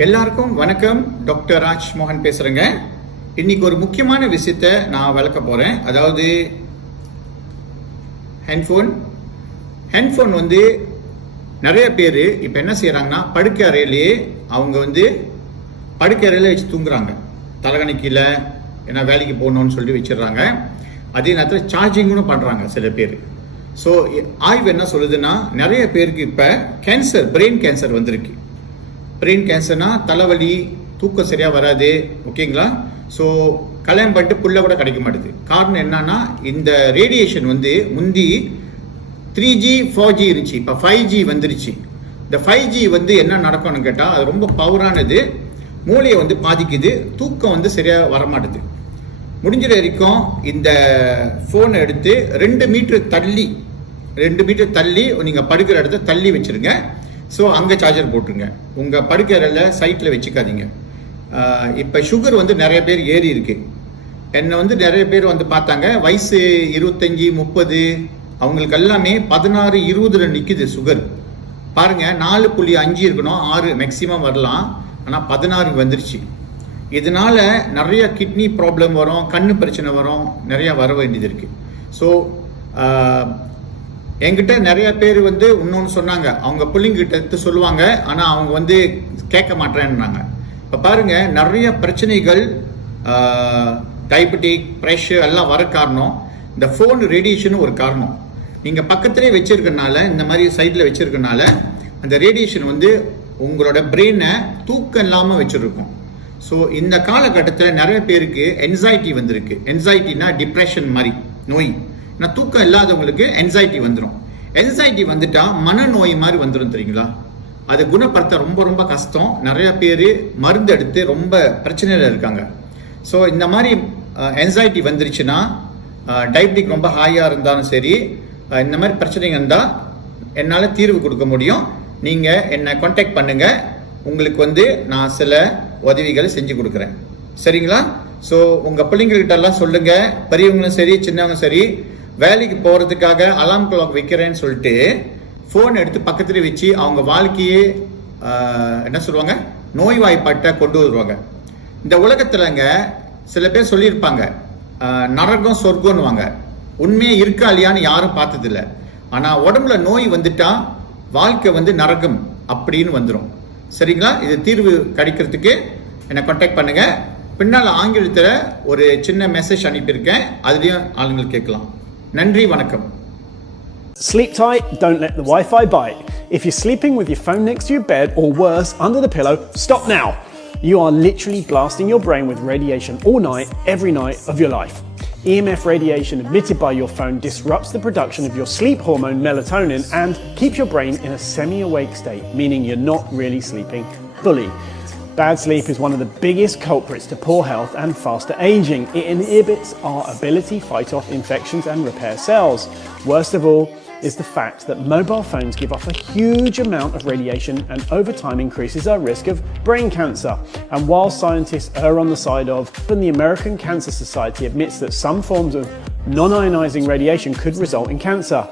எல்லாருக்கும் வணக்கம். டாக்டர் ராஜ் மோகன் பேசுறேங்க. இன்னைக்கு ஒரு முக்கியமான விஷயத்த நான் விளக்க போறேன். அதாவது ஹேண்ட்ஃபோன் வந்து நிறைய பேர் இப்போ என்ன செய்யறாங்கன்னா படுக்கை அறையிலேயே அவங்க படுக்கை அறையில வச்சு தூங்குறாங்க. தலைகணிக்கையில் ஏன்னா வேலைக்கு போகணும்னு சொல்லி வச்சிடுறாங்க. அதே நேரத்தில் சார்ஜிங்கும் பண்றாங்க சில பேர். ஸோ ஆய்வு என்ன சொல்லுதுன்னா நிறைய பேருக்கு இப்போ கேன்சர், பிரெயின் கேன்சர் வந்திருக்கு. பிரெயின் கேன்சர்னா தலைவலி, தூக்கம் சரியா வராது, ஓகேங்களா? ஸோ கல்யாணம் பண்ணிட்டு புள்ள கூட கிடைக்க மாட்டேது. காரணம் என்னன்னா இந்த ரேடியேஷன் முந்தி 3G 4G இருந்துச்சு, இப்போ 5G வந்துருச்சு. இந்த 5G என்ன நடக்கும்னு கேட்டால் அது ரொம்ப பவரானது, மூளையை பாதிக்குது, தூக்கம் சரியா வரமாட்டுது. முடிஞ்ச வரைக்கும் இந்த ஃபோனை எடுத்து 2 மீட்டர் தள்ளி நீங்கள் படுக்கிற இடத்த தள்ளி வச்சிருங்க. ஸோ அங்கே சார்ஜர் போட்டுருங்க. உங்கள் படுக்கையில் சைட்டில் வச்சுக்காதீங்க. இப்போ சுகர் நிறைய பேர் ஏறி இருக்கு. என்னை நிறைய பேர் பார்த்தாங்க, வயசு 25 30, அவங்களுக்கு எல்லாமே 16 20 நிற்குது சுகர். பாருங்க, 4.5 இருக்கணும், 6 மேக்சிமம் வரலாம், ஆனால் 16 வந்துருச்சு. இதனால நிறைய கிட்னி ப்ராப்ளம் வரும், கண்ணு பிரச்சனை வரும், நிறைய வர வேண்டியது இருக்கு. ஸோ என்கிட்ட நிறைய பேர் இன்னொன்று சொன்னாங்க, அவங்க பிள்ளைங்கிட்ட எடுத்து சொல்லுவாங்க, ஆனால் அவங்க கேட்க மாட்டேன்றாங்க. இப்போ பாருங்க, நிறைய பிரச்சனைகள், டயபெட்டிக், ப்ரெஷர் எல்லாம் வர காரணம் இந்த ஃபோன் ரேடியேஷன் ஒரு காரணம். நீங்கள் பக்கத்திலே வச்சிருக்கனால, இந்த மாதிரி சைடில் வச்சிருக்கனால அந்த ரேடியேஷன் உங்களோட பிரெயினை தூக்கம் இல்லாமல் வச்சிருக்கும். ஸோ இந்த காலகட்டத்தில் நிறைய பேருக்கு என்சைட்டி வந்திருக்கு. என்சைட்டினா டிப்ரெஷன் மாதிரி நோய். தூக்கம் இல்லாதவங்களுக்கு என்சைட்டி வந்துடும். என்சைட்டி வந்துட்டா மனநோய் மாதிரி வந்துடும், தெரியுங்களா? அது குணப்படுத்த ரொம்ப ரொம்ப கஷ்டம். நிறைய பேர் மருந்து எடுத்து ரொம்ப பிரச்சனையில் இருக்காங்க. ஸோ இந்த மாதிரி என்சைட்டி வந்துருச்சுன்னா, டயபெட்டிக் ரொம்ப ஹாயாக இருந்தாலும் சரி, இந்த மாதிரி பிரச்சனைங்க இருந்தால் என்னால் தீர்வு கொடுக்க முடியும். நீங்கள் என்னை கான்டாக்ட் பண்ணுங்க, உங்களுக்கு நான் சில உதவிகளை செஞ்சு கொடுக்குறேன், சரிங்களா? ஸோ உங்கள் பிள்ளைங்கள்கிட்ட எல்லாம் சொல்லுங்க, பெரியவங்களும் சரி சின்னவங்க சரி, வேலைக்கு போகிறதுக்காக அலாம் கிளாக் வைக்கிறேன்னு சொல்லிட்டு ஃபோன் எடுத்து பக்கத்துல வச்சு அவங்க வாழ்க்கையே என்ன சொல்லுவாங்க, நோய்வாய்ப்பாட்டை கொண்டு வருவாங்க. இந்த உலகத்துலங்க சில பேர் சொல்லியிருப்பாங்க, நரகம் சொர்க்கம்னுவாங்க. உண்மையே இருக்கா இல்லையான்னு யாரும் பார்த்ததில்ல. ஆனால் உடம்புல நோய் வந்துட்டா வாழ்க்கை நரகம் அப்படின்னு வந்துடும், சரிங்களா? இது தீர்வு கிடைக்கிறதுக்கு என்னை கான்டாக்ட் பண்ணுங்க. பின்னால் ஆங்கிலத்தில் ஒரு சின்ன மெசேஜ் அனுப்பியிருக்கேன், அதுலேயும் ஆளுங்கள் கேட்கலாம். நன்றி, வணக்கம். Sleep tight, don't let the Wi-Fi bite. If you're sleeping with your phone next to your bed, or worse, under the pillow, stop now. You are literally blasting your brain with radiation all night, every night of your life. EMF radiation emitted by your phone disrupts the production of your sleep hormone melatonin and keeps your brain in a semi-awake state, meaning you're not really sleeping fully. Bad sleep is one of the biggest culprits to poor health and faster aging. It inhibits our ability to fight off infections and repair cells. Worst of all is the fact that mobile phones give off a huge amount of radiation and over time increases our risk of brain cancer. And while scientists err on the side of, even the American Cancer Society admits that some forms of non-ionizing radiation could result in cancer.